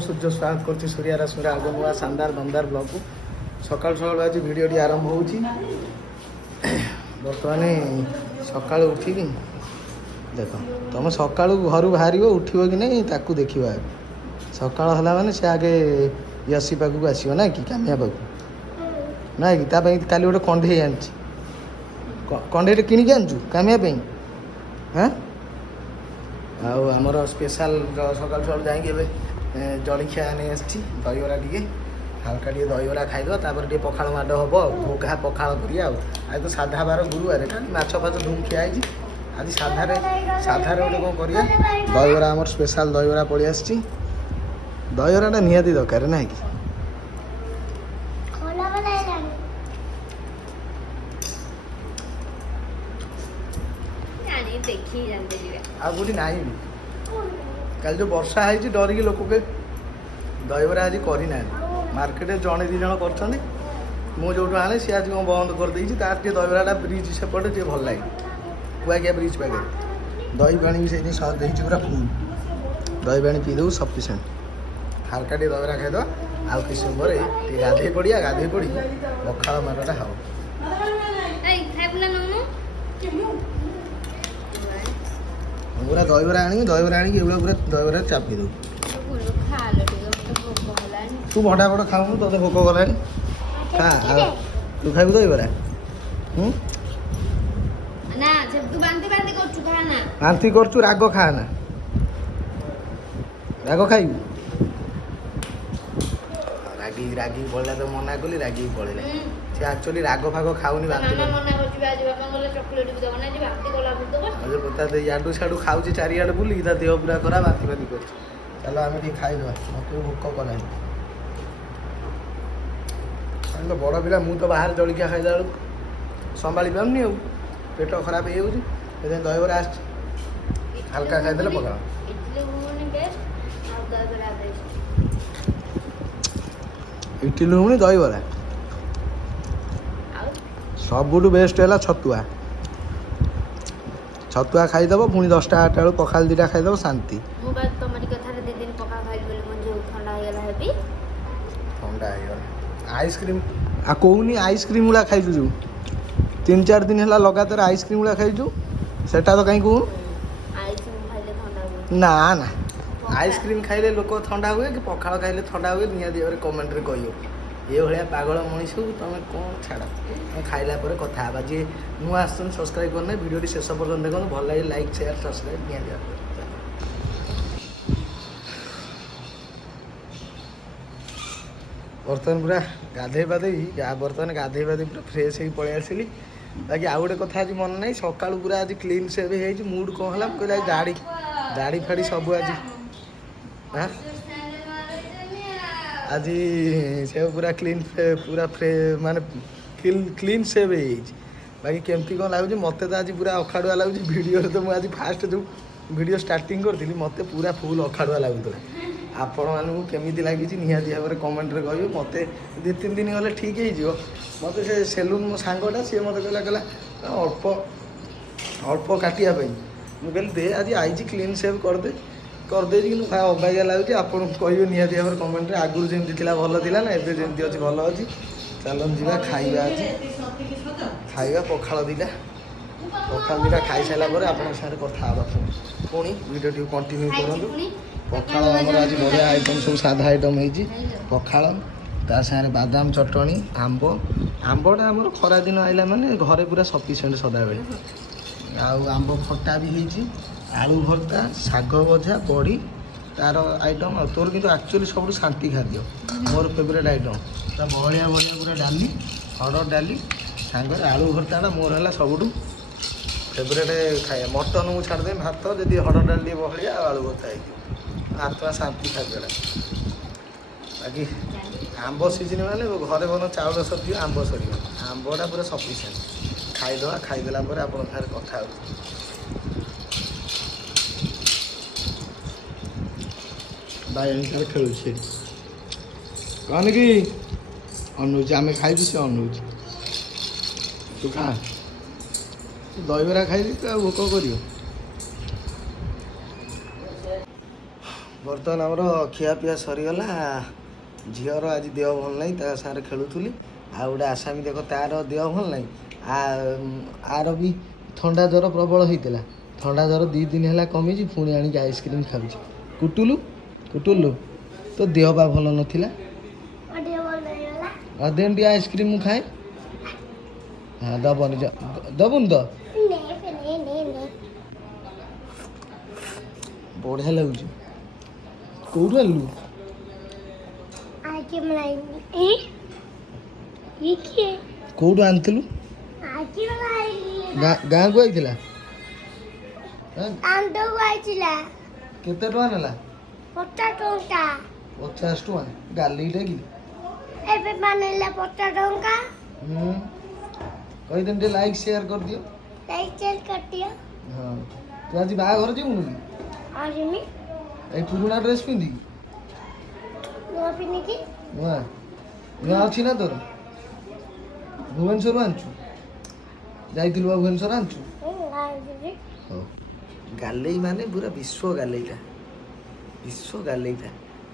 सूर्य स्वागत कर सूर्या रश्मि आग नुआ शानदार दमदार ब्लॉग को सकाल सकाल आज भिडियोटी आरंभ हो बर्तमान सका उठिक देख तुम सका घर बाहर उठो कि नहीं ताकू देख सका है मैंने से आगे यसी पाखक आसो ना कि कामिया पाख ना कि का गोटे कंडे कंडे किणिक आनचु कामिया हाँ आमर स्पेशल सकाल सकाल जाए जलखिया नहीं आसी दहीबरा टे हाल्का टे दहीबरा खाईद तापर टे पखाड़ माड हम भोगा पखाड़ करिया आज तो साधा बार गुरुवार माछ फाच धूम खिया आज साधारे साधारे गोटे कौन करिया दहीबरा आमर स्पेशल दहीबरा पलि आसी दहीबराटा निहाती दरकार ना कि आगे ना कल जो वर्षा है डरिकी लोक के दहीबरा आज करना मार्केट जड़े दी जन कर जो आने सी आज कौन बंद कर देती तार टे दहीबराटा ब्रिज सेपटे टे भल लगे कुआकिया ब्रिज पाखे दही पानी भी से सह दे पूरा फुल दही पानी पीदेव सफिसीयंट हाल्का टे दहीबरा खाईद आउ कि समय गाधे पड़िया गाधे पड़ी पखाड़ मारटा हाँ पूरा दहीबरा आनी पूरा दहीबरा चापी दो तू भटा भटा खाऊ तो भोक गला खा तू खाइबू दहीबरा बांती कर राग खा ना राग खाइबू रागी रागी पड़ा तो मना कली रागी पड़ेगा से एक्चुअली राग फाग खाऊनी याडू साडू खाऊे चारिआडे बुलिक ता देह पूरा खरा बांती बांती कर चलो आम टे खाईदे मत भोक कला तो बड़ पिला मु तो बाहर जलखिया खाइला बेलू संभाली पाऊनी आ पेट खराब हो दहीबरा आस हाल्का खाईदे पका इडली हुई दहीबरा सबुठ बेस्ट है छतुआ छतुआ खाईदेव पुणी 10टा 8टा बेलू पखाल 2टा खाईदेव शांति ठंडा आइसक्रीम आ कहूनी आइसक्रीम गुला खाइचु जो 3-4 दिन है लगातार आइसक्रीम गुला खाइचु सेटा तो कहीं कहू ना ना आइसक्रीम खाइले लोक ठंडा हुए कि पखाड़ खाइले ठंडा हुए निहाती भाव कमेंट रे कहियो ये भाया पागल मनीष को तुम कौन छाड़ खाइला पर कथा हाँ जी नुआ आसन सब्सक्राइब करना वीडियो शेष पर्यटन देखो भल लगे लाइक शेयर सब्सक्राइब निहाती बर्तमान पूरा गाधे पाधे बर्तमान गाधे पाधे पूरा फ्रेश हो पलि आसली बाकी आउ गोटे कथा आज मन ना सका पूरा आज क्लीन सेव हो मुड कौन है कहले दाढ़ी दाढ़ी फाड़ी सब आज हाँ आज से पूरा क्लीन पूरा माने क्लीन सेव हो बाकी केमती कौन लगुच मत तो आज पूरा अखाड़ुआ लगुच वीडियो तो मुझे फास्ट जो वीडियो स्टार्टिंग करी मत पूरा फुल अखाड़ुआ लगुला आपण मानक केमी लगी निहाती भाव में कमेंट रे कह मत 2-3 दिन गले ठीक हो मत से सेलून मो सांगटा सी मत कहला अल्प अल्प काटापी मुझे दे आज आई क्लीन सेव करदे कि अबागिया लगुच आपको कहे निहाती भाव में कमेंट रे आगुरी जमी भल थी ना एवं जमी अच्छी भल अच्छी चलन जा खाଇବା आज खाଇବା पखाड़ 2टा पखाड़ 2टा खाई सारा आप कथा पुणी वीडियो कंटिन्यू करूँ पखाड़ आमर आज बढ़िया आइटम सब साधा आइटम हो पखाड़ ता सारे बादाम चटनी आंब आंबटा आमर खरा दिन आइला माने घरे पूरा सफिसीयंट सदा बेले आंब खट्टा भी होती आलू भर्ता शाग भजा बड़ी तार आइटम तोर किंतु एक्चुअली सब शांति खाद्य मोर फेवरेट आइटम ता बढ़िया बढ़िया पूरा डाली हरड़ डाली सांगे आलू भर्ताटा मोर है सबुठ फेवरेट खाया मटन को छाड़दे भात जदि हरड़ डाली बहलिया आलू भर्ता हो आत्मा शांति खाद्यटा बाकी आंब सीजन माने घरे बन चाउल सर आंब सर आंबटा पूरा सफिसीयंट खाईदे खाईदेला आप कथा खेल कौन कि अनुज आम खाई से अनुज तू खा दहीबरा खाई तो भोक कर ବର୍ତ୍ତମାନ ଆମର ଖିଆପିଆ ସରିଗଲା। ଝିଅର ଆଜି ଦେହ ଭଲ ନାହିଁ, ତା ସାଙ୍ଗରେ ଖେଳୁଥିଲି। ଆଉ ଗୋଟେ ଆସାମୀ ଦେଖ, ତାର ଦେହ ଭଲ ନାହିଁ, ଆର ବି ଥଣ୍ଡା ଜ୍ୱର ପ୍ରବଳ ହେଇଥିଲା। ଥଣ୍ଡା ଜ୍ୱର 2 ଦିନ ହେଲା କମିଛି, ପୁଣି ଆଣିକି ଆଇସ୍କ୍ରିମ୍ ଖାଉଛି। କୁଟୁଲୁ କୁଟୁଲୁ ତୋ ଦେହ ବା ଭଲ ନଥିଲା, ଦେନ ଟିକେ ଆଇସ୍କ୍ରିମ୍ ମୁଁ ଖାଏ। ହଁ ଦବନି, ଦବୁନି ତ? ବଢ଼ିଆ ଲାଗୁଛି। କୋଉଠୁ ଆଣିଲୁ? କୋଉଠୁ ଆଣିଥିଲୁ? ଗାଁକୁ ଆଇଥିଲା? କେତେ ଟଙ୍କା ନେଲା? 50 ଟଙ୍କା। 50 ଟଙ୍କା? ଗାଲିଟା କି? ଏବେ ବନେଇଲା 50 ଟଙ୍କା। କହିଦେନି ଟିକେ ଲାଇକ୍ ସେୟାର କରିଦିଅ। ଲାଇକ୍ ସେୟାର କରିଦିଅ। ହଁ, ତୁ ଆଜି ବାହାଘର ଯିବୁନି କି? ଆଜିମି ଏଇ ପୁରୁଣା ଡ୍ରେସ୍ ପିନ୍ଧିକି? ନୂଆ ପିନ୍ଧିକି। ନୂଆ ନୂଆ ଅଛି ନା ତୋର? ଭୁବନେଶ୍ୱରରୁ ଆଣିଛୁ? ଯାଇଥିଲୁ ବା ଭୁବନେଶ୍ୱର ଆଣିଛୁ? ହଉ। ଗାଲେଇ ମାନେ ପୁରା ବିଶ୍ୱ ଗାଲେଇଟା, ବିଶ୍ୱ ଗାଲେଇଟା।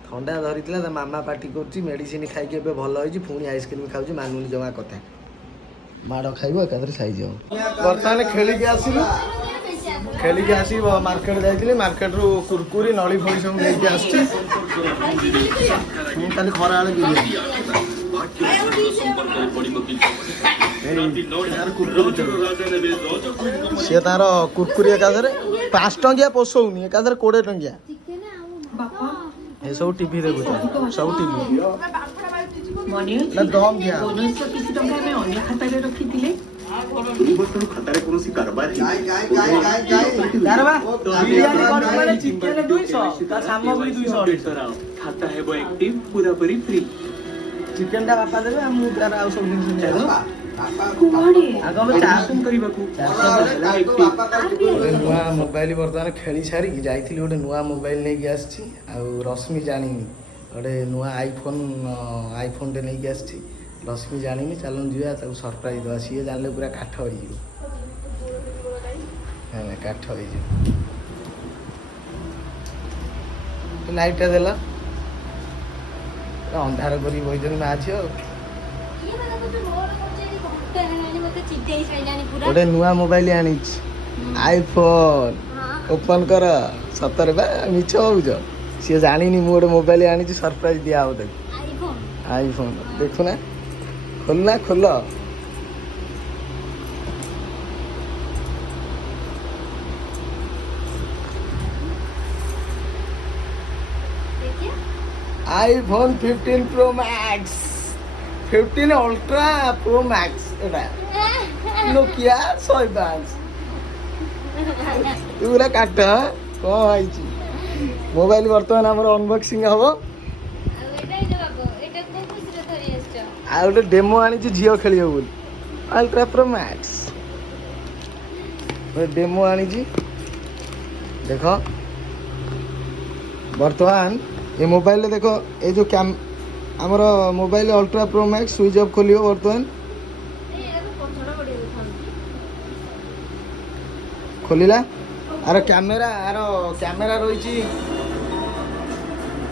ଥଣ୍ଡା ଧରିଥିଲା, ତା ମାମା ପାଟି କରୁଛି, ମେଡ଼ିସିନ ଖାଇକି ଏବେ ଭଲ ହେଇଛି, ପୁଣି ଆଇସ୍କ୍ରିମ୍ ଖାଉଛି, ମାନୁନି ଜମା କଥା। ମାଡ଼ ଖାଇବ ଏକାଥରେ ସାଇଜ ହେବ। ବର୍ତ୍ତମାନ ଖେଳିକି ଆସିଲୁ, ଖେଳିକି ଆସି ମାର୍କେଟ ଯାଇଥିଲି। ମାର୍କେଟରୁ କୁରକୁରି ନଳି ଫଳି ସବୁ ନେଇକି ଆସିଛି। ମୁଁ କାଲି ଖରାବେଳେ ବିରିୟାନୀ। ସିଏ ତାର କୁରକୁରି ଏକାଥରେ 5 ଟଙ୍କିଆ ପୋଷଉନି, ଏକାଥରେ 20 ଟଙ୍କିଆ। ଏସବୁ ଟିଭି ଦେଖୁଛ, ସବୁ ଟିଭି ଦମ ଦିଆ। ଚିକେନ ଟା ବାପା ଦେବେ, ମୁଁ ତାର ଆଉ ସବୁ ଜିନିଷ ନୂଆ ମୋବାଇଲ ବର୍ତ୍ତମାନ ଖେଳି ସାରିକି ଯାଇଥିଲି, ଗୋଟେ ନୂଆ ମୋବାଇଲ ନେଇକି ଆସିଛି। ଆଉ ରଶ୍ମି ଜାଣିନି, ଗୋଟେ ନୂଆ ଆଇଫୋନଟେ ନେଇକି ଆସିଛି। ରଶ୍ମି ଜାଣିନି, ଚାଲୁନ ଯିବା ତାକୁ ସରପ୍ରାଇଜ ଦେବା। ସିଏ ଜାଣିଲେ ପୁରା କାଠ ହେଇଯିବ, କାଠ ହେଇଯିବ। ଲାଇଟଟା ଦେଲା, ଅନ୍ଧାର କରିକି ବଇଛନ୍ତି ମା ଝିଅ। ଗୋଟେ ନୂଆ ମୋବାଇଲ ଆଣିଛି, ଆଇଫୋନ। ଓପନ କର। ସତରେ ବା, ମିଛ ଭାବୁଛ? ସିଏ ଜାଣିନି ମୁଁ ଗୋଟେ ମୋବାଇଲ ଆଣିଛି, ସରପ୍ରାଇଜ ଦିଆହବ ତାକୁ। ଆଇଫୋନ ଦେଖୁନା, ଖୋଲନା, ଖୋଲ। iPhone 15 Pro Max, 15 Ultra Pro Max। এটা নোকিয়া 105। ପୁରା କାଟ। କ'ଣ ହେଇଛି? ମୋବାଇଲ ବର୍ତ୍ତମାନ ଆମର ଅନବକ୍ସିଂ ହବ। ଆଉ ଗୋଟେ ଡେମୋ ଆଣିଛି ଝିଅ ଖେଳିବ ବୋଲି, Ultra Pro Max। ଡେମୋ ଆଣିଛି, ଦେଖ। ବର୍ତ୍ତମାନ ଏ ମୋବାଇଲରେ ଦେଖ, ଏଇ ଯେଉଁ ଆମର mobile ultra pro Max switch off ଖୋଲିବ। ବର୍ତ୍ତମାନ ଖୋଲିଲା। ଆର କ୍ୟାମେରା ରହିଛି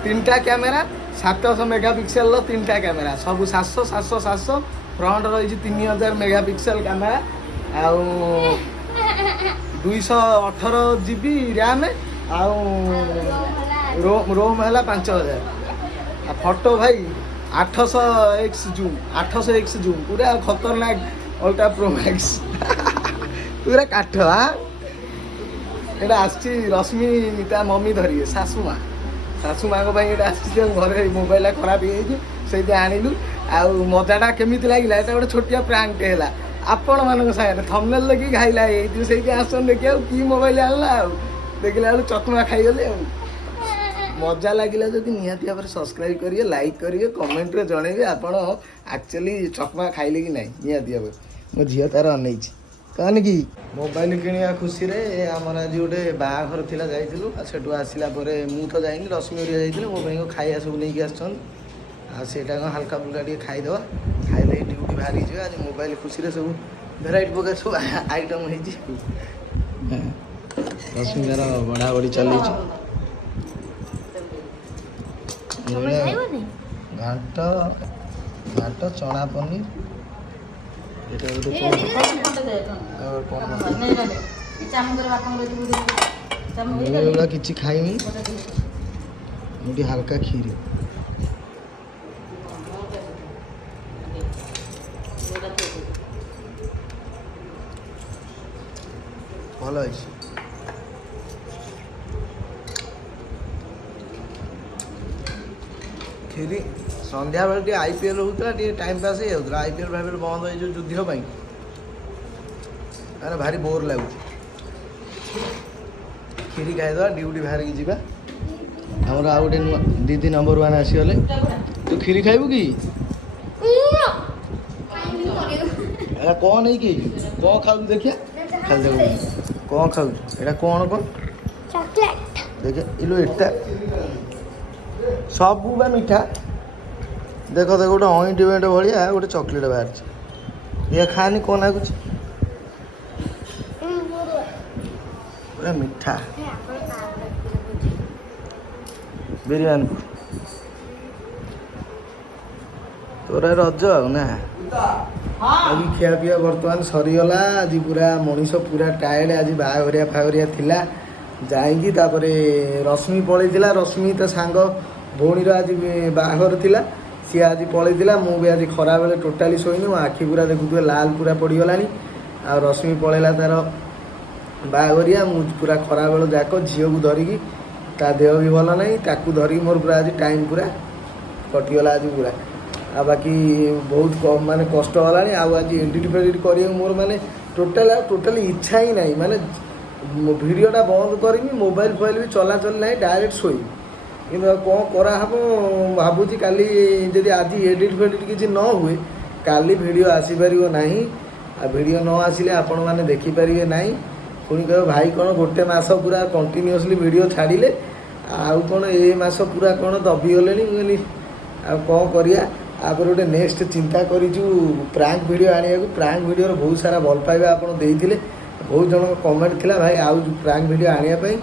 3ଟା କ୍ୟାମେରା, 700 ମେଗାପିକ୍ସେଲର 3ଟା କ୍ୟାମେରା, ସବୁ 700 ଫ୍ରଣ୍ଟ ରହିଛି 3000 ମେଗାପିକ୍ସେଲ କ୍ୟାମେରା। ଆଉ 218 GB ର୍ୟାମ୍, ଆଉ ରୋମ୍ ହେଲା 5000। ଆଉ ଫଟୋ ଭାଇ 800x ଜୁମ୍, ପୁରା ଖତରନାକ ଅଲ୍ଟ୍ରା ପ୍ରୋ ମ୍ୟାକ୍ସ। ପୁରା କାଠ। ଏଇଟା ଆସିଛି ରଶ୍ମି ତା ମମି ଧରିବେ, ଶାଶୁମାଙ୍କ ପାଇଁ ଏଇଟା ଆସିଛି। ଘରେ ମୋବାଇଲଟା ଖରାପ ହେଇଯାଇଛି, ସେଇଥିପାଇଁ ଆଣିଲୁ। ଆଉ ମଜାଟା କେମିତି ଲାଗିଲା? ଏଇଟା ଗୋଟେ ଛୋଟିଆ ପ୍ରାଙ୍କଟେ ହେଲା ଆପଣମାନଙ୍କ ସାଙ୍ଗରେ। ଥମ୍ବନେଲ୍ ଦେଖିକି ଘାଇଲା ହେଇଯାଇଥିବ, ସେଇଥିପାଇଁ ଆସନ୍ତୁ ଦେଖିବାକୁ କି ମୋବାଇଲ ଆଣିଲା। ଆଉ ଦେଖିଲା ବେଳକୁ ଚକମା ଖାଇଗଲେ। ଆଉ ମଜା ଲାଗିଲା ଯଦି ନିହାତି ଭାବରେ ସବସ୍କ୍ରାଇବ୍ କରିବେ, ଲାଇକ୍ କରିବେ, କମେଣ୍ଟରେ ଜଣେଇବେ ଆପଣ ଆକ୍ଚୁଆଲି ଚକମା ଖାଇଲେ କି ନାହିଁ। ନିହାତି ଭାବରେ ମୋ ଝିଅ ତାର ଅନେଇଛି, କହନି କି? ମୋବାଇଲ କିଣିବା ଖୁସିରେ ଆମର ଆଜି ଗୋଟେ ବାହାଘର ଥିଲା, ଯାଇଥିଲୁ। ଆଉ ସେଠୁ ଆସିଲା ପରେ ମୁଁ ତ ଯାଇନି, ରଶ୍ମି ହେରିକା ଯାଇଥିଲେ। ମୋ ପାଇଁ ଖାଇବା ସବୁ ନେଇକି ଆସିଛନ୍ତି। ଆଉ ସେଇଟା କ'ଣ ହାଲକା ଫୁଲକା ଟିକେ ଖାଇଦେବା, ଖାଇଲେ ଡ୍ୟୁଟି ବାହାରି ଯିବା। ଆଜି ମୋବାଇଲ ଖୁସିରେ ସବୁ ଭେରାଇଟି ପ୍ରକାର ସବୁ ଆଇଟମ୍ ହେଇଛି। ରଶ୍ମି ତାର ବଢ଼ାବଢ଼ି ଚଲେଇଛି। ତମେ ଖାଇବନି? ଘାଣ୍ଟ ଘାଣ୍ଟ ଚଣା ପନିର এটা ଗୋଟେ ମୁଁ ଏଗୁଡ଼ା କିଛି ଖାଇନି ମୁଁ ଟିକେ ହାଲକା କ୍ଷୀରି ଭଲ ହେଇଛି କ୍ଷୀରି ସନ୍ଧ୍ୟାବେଳେ ଟିକେ IPL ହେଉଥିଲା ଟିକେ ଟାଇମ୍ ପାସ୍ ହେଇଯାଉଥିଲା IPL ଭାବିଲେ ବନ୍ଦ ହେଇଯିବ ଯୁଦ୍ଧ ପାଇଁ ଆରେ ଭାରି ବୋର୍ ଲାଗୁଛି କ୍ଷୀରି ଖାଇଦେବା ଡ୍ୟୁଟି ବାହାରିକି ଯିବା ଆମର ଆଉ ଗୋଟେ ନୂଆ ଦିଦି ନମ୍ବର 1 ଆସିଗଲେ ତୁ କ୍ଷୀରି ଖାଇବୁ କି ଏଇଟା କ'ଣ ନେଇକି କ'ଣ ଖାଉଛୁ ଦେଖିଆ ଖାଲି ଦେବୁ କ'ଣ ଖାଉଛୁ ଏଇଟା କ'ଣ ଚକଲେଟ୍ ଦେଖେ ଇଲୋ ଏଟା ସବୁ ବା ମିଠା ଦେଖ ଦେଖ ଗୋଟେ ଅଏଣ୍ଟମେଣ୍ଟ ଭଳିଆ ଗୋଟେ ଚକୋଲେଟ୍ ବାହାରିଛି ଇଏ ଖାଆନି କ'ଣ ଲାଗୁଛି ପୁରା ମିଠା ବିରିୟାନୀ ତୋର ରଜ ଆଉ ନା ଆଜି ଖିଆପିଆ ବର୍ତ୍ତମାନ ସରିଗଲା ଆଜି ପୁରା ମଣିଷ ପୁରା ଟାୟାର୍ଡ଼ ଆଜି ବାହାଘରିଆ ଥିଲା ଯାଇକି ତାପରେ ରଶ୍ମି ପଳେଇଥିଲା ରଶ୍ମି ତା ସାଙ୍ଗ ଭଉଣୀର ଆଜି ବାହାଘର ଥିଲା ସିଏ ଆଜି ପଳେଇଥିଲା ମୁଁ ବି ଆଜି ଖରାବେଳେ ଟୋଟାଲି ଶୋଇନି ମୋ ଆଖି ପୁରା ଦେଖୁଥିବେ ଲାଲ ପୁରା ପଡ଼ିଗଲାଣି ଆଉ ରଶ୍ମି ପଳେଇଲା ତାର ବାହାଘରିଆ ମୁଁ ପୁରା ଖରାବେଳ ଯାକ ଝିଅକୁ ଧରିକି ତା ଦେହ ବି ଭଲ ନାହିଁ ତାକୁ ଧରିକି ମୋର ପୁରା ଆଜି ଟାଇମ୍ ପୁରା କଟିଗଲା ଆଜି ପୁରା ଆଉ ବାକି ବହୁତ ମାନେ କଷ୍ଟ ହେଲାଣି ଆଉ ଆଜି ଏଡ଼ିଟ୍ ଫେଡ଼ିଟ୍ କରିବାକୁ ମୋର ମାନେ ଟୋଟାଲି ଇଚ୍ଛା ହିଁ ନାହିଁ ମାନେ ଭିଡ଼ିଓଟା ବନ୍ଦ କରିବି ମୋବାଇଲ୍ ଫୋବାଇଲ୍ ବି ଚଲାଚଲି ନାହିଁ ଡାଇରେକ୍ଟ ଶୋଇବି କିନ୍ତୁ କ'ଣ କରାହେବ ଭାବୁଛି କାଲି ଯଦି ଆଜି ଏଡ଼ିଟ୍ ଫେଡ଼ିଟ୍ କିଛି ନ ହୁଏ କାଲି ଭିଡ଼ିଓ ଆସିପାରିବ ନାହିଁ ଆଉ ଭିଡ଼ିଓ ନ ଆସିଲେ ଆପଣମାନେ ଦେଖିପାରିବେ ନାହିଁ ପୁଣି କହିବ ଭାଇ କ'ଣ ଗୋଟେ ମାସ ପୁରା କଣ୍ଟିନ୍ୟୁଅସଲି ଭିଡ଼ିଓ ଛାଡ଼ିଲେ ଆଉ କ'ଣ ଏ ମାସ ପୁରା କ'ଣ ଦବିଗଲେଣି ମୁଁ କହିଲି ଆଉ କ'ଣ କରିବା ତାପରେ ଗୋଟେ ନେକ୍ସଟ ଚିନ୍ତା କରିଛୁ ପ୍ରାଙ୍କ ଭିଡ଼ିଓ ଆଣିବାକୁ ପ୍ରାଙ୍କ ଭିଡ଼ିଓର ବହୁତ ସାରା ଭଲ ପାଇବା ଆପଣ ଦେଇଥିଲେ ବହୁତ ଜଣଙ୍କ କମେଣ୍ଟ ଥିଲା ଭାଇ ଆଉ ପ୍ରାଙ୍କ ଭିଡ଼ିଓ ଆଣିବା ପାଇଁ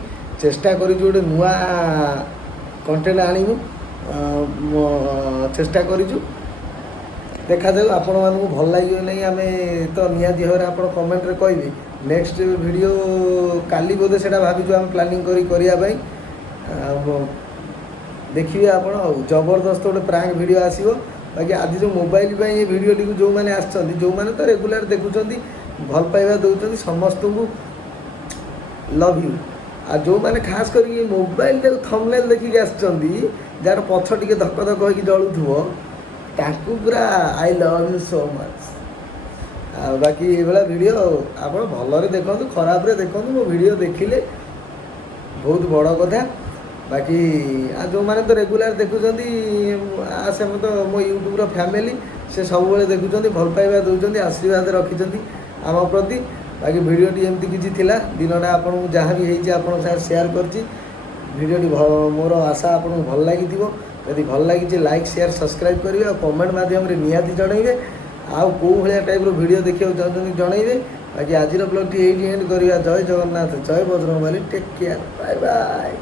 ଚେଷ୍ଟା କରିଛୁ ଗୋଟେ ନୂଆ କଣ୍ଟେଣ୍ଟ ଆଣିବୁ ଚେଷ୍ଟା କରିଛୁ ଦେଖାଯାଉ ଆପଣମାନଙ୍କୁ ଭଲ ଲାଗିବ ନାହିଁ ଆମେ ତ ନିହାତି ଭାବରେ ଆପଣ କମେଣ୍ଟରେ କହିବେ ନେକ୍ସଟ ଭିଡ଼ିଓ କାଲି ବୋଧେ ସେଇଟା ଭାବିଛୁ ଆମେ ପ୍ଲାନିଂ କରିବା ପାଇଁ ଦେଖିବେ ଆପଣ ଆଉ ଜବରଦସ୍ତ ଗୋଟେ ପ୍ରାଙ୍କ ଭିଡ଼ିଓ ଆସିବ ବାକି ଆଜି ଯେଉଁ ମୋବାଇଲ ପାଇଁ ଏ ଭିଡ଼ିଓଟିକୁ ଯେଉଁମାନେ ଆସିଛନ୍ତି ଯେଉଁମାନେ ତ ରେଗୁଲାର ଦେଖୁଛନ୍ତି ଭଲ ପାଇବା ଦେଉଛନ୍ତି ସମସ୍ତଙ୍କୁ ଲଭ୍ ୟୁ ଆଉ ଯେଉଁମାନେ ଖାସ୍ କରିକି ମୋବାଇଲଟାକୁ ଥମ୍ବନେଲ୍ ଦେଖିକି ଆସିଛନ୍ତି ଯାହାର ପଛ ଟିକେ ଧକ ଧକ ହେଇକି ଜଳୁଥିବ ତାଙ୍କୁ ପୁରା I love you so much ଆଉ ବାକି ଏଇଭଳିଆ ଭିଡ଼ିଓ ଆପଣ ଭଲରେ ଦେଖନ୍ତୁ ଖରାପରେ ଦେଖନ୍ତୁ ମୋ ଭିଡ଼ିଓ ଦେଖିଲେ ବହୁତ ବଡ଼ କଥା ବାକି ଆଉ ଯେଉଁମାନେ ତ ରେଗୁଲାର ଦେଖୁଛନ୍ତି ସେମାନେ ତ ମୋ ୟୁଟ୍ୟୁବର ଫ୍ୟାମିଲି ସେ ସବୁବେଳେ ଦେଖୁଛନ୍ତି ଭଲ ପାଇବା ଦେଉଛନ୍ତି ଆଶୀର୍ବାଦ ରଖିଛନ୍ତି ଆମ ପ୍ରତି ବାକି ଭିଡ଼ିଓଟି ଏମିତି କିଛି ଥିଲା ଦିନଟା ଆପଣଙ୍କୁ ଯାହା ବି ହେଇଛି ଆପଣଙ୍କ ସାଙ୍ଗରେ ସେୟାର କରିଛି ଭିଡ଼ିଓଟି ମୋର ଆଶା ଆପଣଙ୍କୁ ଭଲ ଲାଗିଥିବ ଯଦି ଭଲ ଲାଗିଛି ଲାଇକ୍ ସେୟାର ସବସ୍କ୍ରାଇବ୍ କରିବେ ଆଉ କମେଣ୍ଟ ମାଧ୍ୟମରେ ନିହାତି ଜଣାଇବେ ଆଉ କେଉଁ ଭଳିଆ ଟାଇପ୍ର ଭିଡ଼ିଓ ଦେଖିବାକୁ ଚାହୁଁଛନ୍ତି ଜଣାଇବେ ବାକି ଆଜିର ବ୍ଲଗ୍ଟି ଏଇଠି ଏଣ୍ଡ କରିବା ଜୟ ଜଗନ୍ନାଥ ଜୟ Bajrangbali take care bye bye